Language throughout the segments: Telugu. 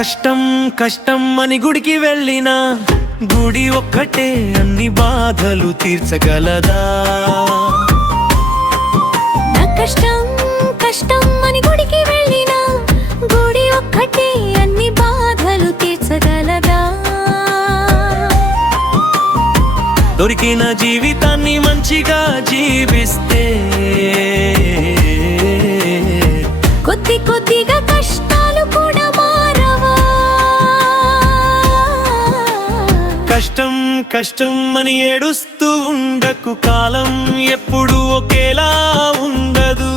కష్టం కష్టం అని గుడికి వెళ్ళినా గుడి ఒక్కటే అన్ని బాధలు తీర్చగలదా? కష్టం కష్టం అని గుడికి వెళ్ళినా గుడి ఒక్కటే అన్ని బాధలు తీర్చగలదా? దొరికిన జీవితాన్ని మంచిగా జీవిస్తే కొద్ది కొద్దిగా కష్టాలు కూడా మారవా? కష్టం కష్టం అని ఏడుస్తూ ఉండకు, కాలం ఎప్పుడు ఒకేలా ఉండదు.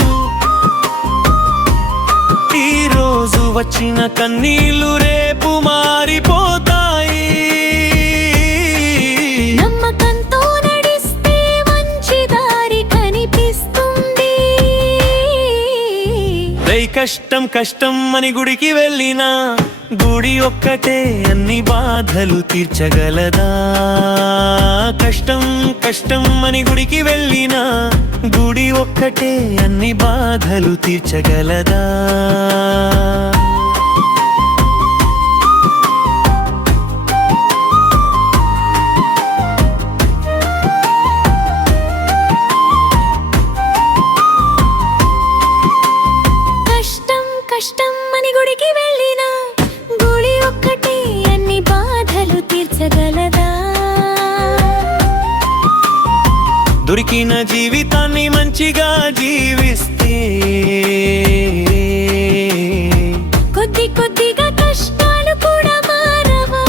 ఈ రోజు వచ్చిన కన్నీళ్లు రేపు మారిపోతాయి. నమ్మకంతో నడిస్తే మంచి దారి కనిపిస్తుంది. కష్టం కష్టం అని గుడికి వెళ్ళినా గుడి ఒక్కటే అన్ని బాధలు తీర్చగలదా? కష్టం కష్టం అని గుడికి వెళ్ళినా గుడి ఒక్కటే అన్ని బాధలు తీర్చగలదా? కష్టం అని గుడికి వెళ్ళినా గుడి ఒక్కటే అన్ని బాధలు తీర్చగలదా? దొరికిన జీవితాన్ని మంచిగా జీవిస్తే కొద్ది కొద్దిగా కష్టాలు కూడా మారవా?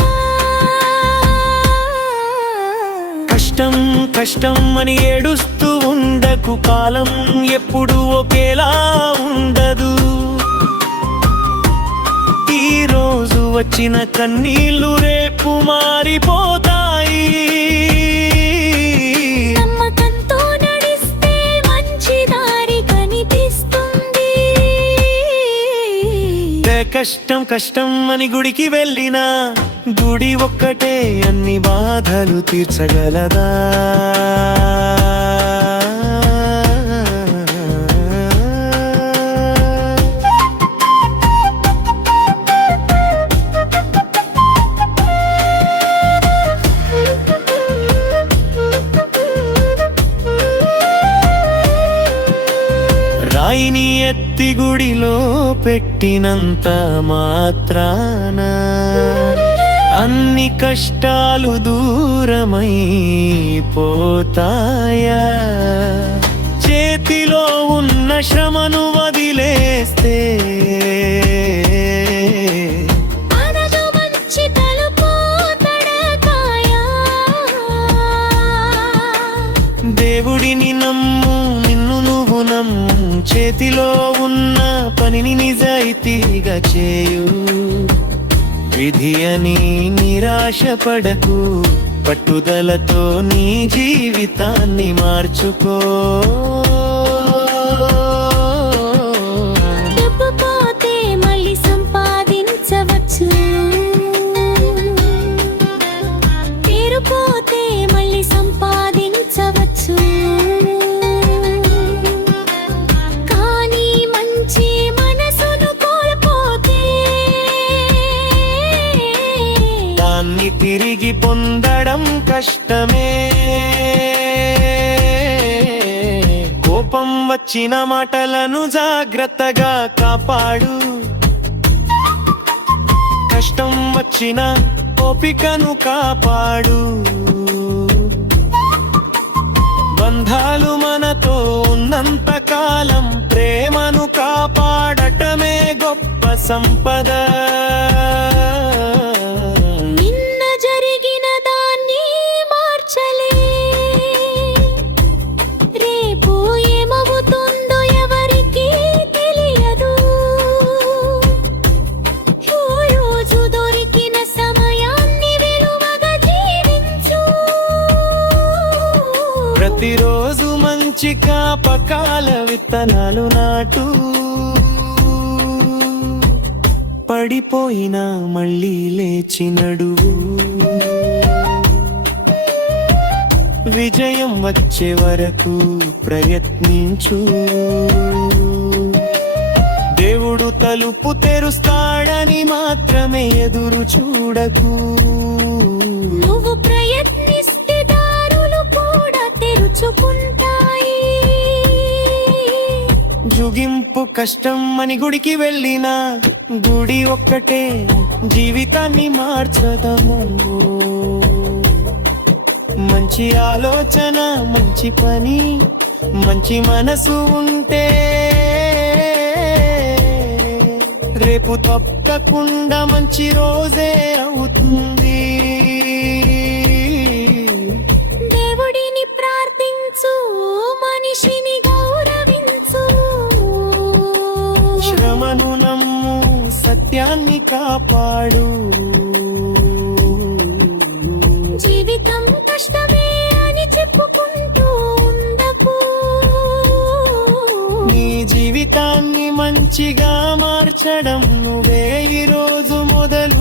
కష్టం కష్టం అని ఏడుస్తూ ఉండకు, కాలం ఎప్పుడు ఒకేలా ఉండదు. ఈ రోజు వచ్చిన కన్నీళ్లు రేపు మారిపోతాయి. నమ్మకంతో నడిస్తే మంచి దారి కనిపిస్తుంది. కష్టం కష్టం అని గుడికి వెళ్ళినా గుడి ఒక్కటే అన్ని బాధలు తీర్చగలదా? రాయిని ఎత్తి గుడిలో పెట్టినంత మాత్రాన అన్ని కష్టాలు దూరమైపోతాయా? చేతిలో ఉన్న శ్రమను వదిలేస్తే దేవుడిని నమ్ము, నిన్ను నువ్వు నమ్ము, చేతిలో ఉన్న పనిని నిజాయితీగా చేయు. విధి అని నిరాశపడకు, పట్టుదలతో నీ జీవితాన్ని మార్చుకో. డబ్బు పోతే మళ్ళీ సంపాదించవచ్చు, పేరు పోతే మళ్ళీ సంపాదించవచ్చు. కానీ మంచి మనసును కోల్పోతే దాన్ని తిరిగి పొందడం కష్టమే. కోపం వచ్చిన మాటలను జాగ్రత్తగా కాపాడు. కష్టం వచ్చిన ఓపికను కాపాడు. బంధాలు మనతో ఉన్నంత కాలం ప్రేమను కాపాడటమే గొప్ప సంపద. నిన్న జరిగిన దాన్ని మార్చలే, రేపు ఏమవుతుందో ఎవరికీ తెలియదు. రోజు దొరికిన సమయాన్ని విలువగా జీవించు. ప్రతిరోజు మంచి కాపకాల విత్తనాలు నాటు. పడిపోయినా మళ్ళీ లేచి నడువు. విజయం వచ్చే వరకు ప్రయత్నించు. దేవుడు తలుపు తెరుస్తాడని మాత్రం మాత్రమే ఎదురు చూడకు. నువ్వు ప్రయత్నిస్తే దారులు కూడా తెరుచుకుంటాయి. జుగింపు కష్టం అని గుడికి వెళ్ళినా గుడి ఒక్కటే జీవితాన్ని మార్చదము. మంచి ఆలోచన, మంచి పని, మంచి మనసు ఉంటే రేపు తప్పకుండా మంచి రోజే అవుతుంది. దేవుడిని ప్రార్థించు, మనిషిని గౌరవించు. శ్రమను నమ్ము, సత్యాన్ని కాపాడు. జీవితం కష్టమే అని చెప్పుకుంటూ ఉండకు. నీ జీవితాన్ని మంచిగా మార్చడం నువ్వే ఈ రోజు మొదలు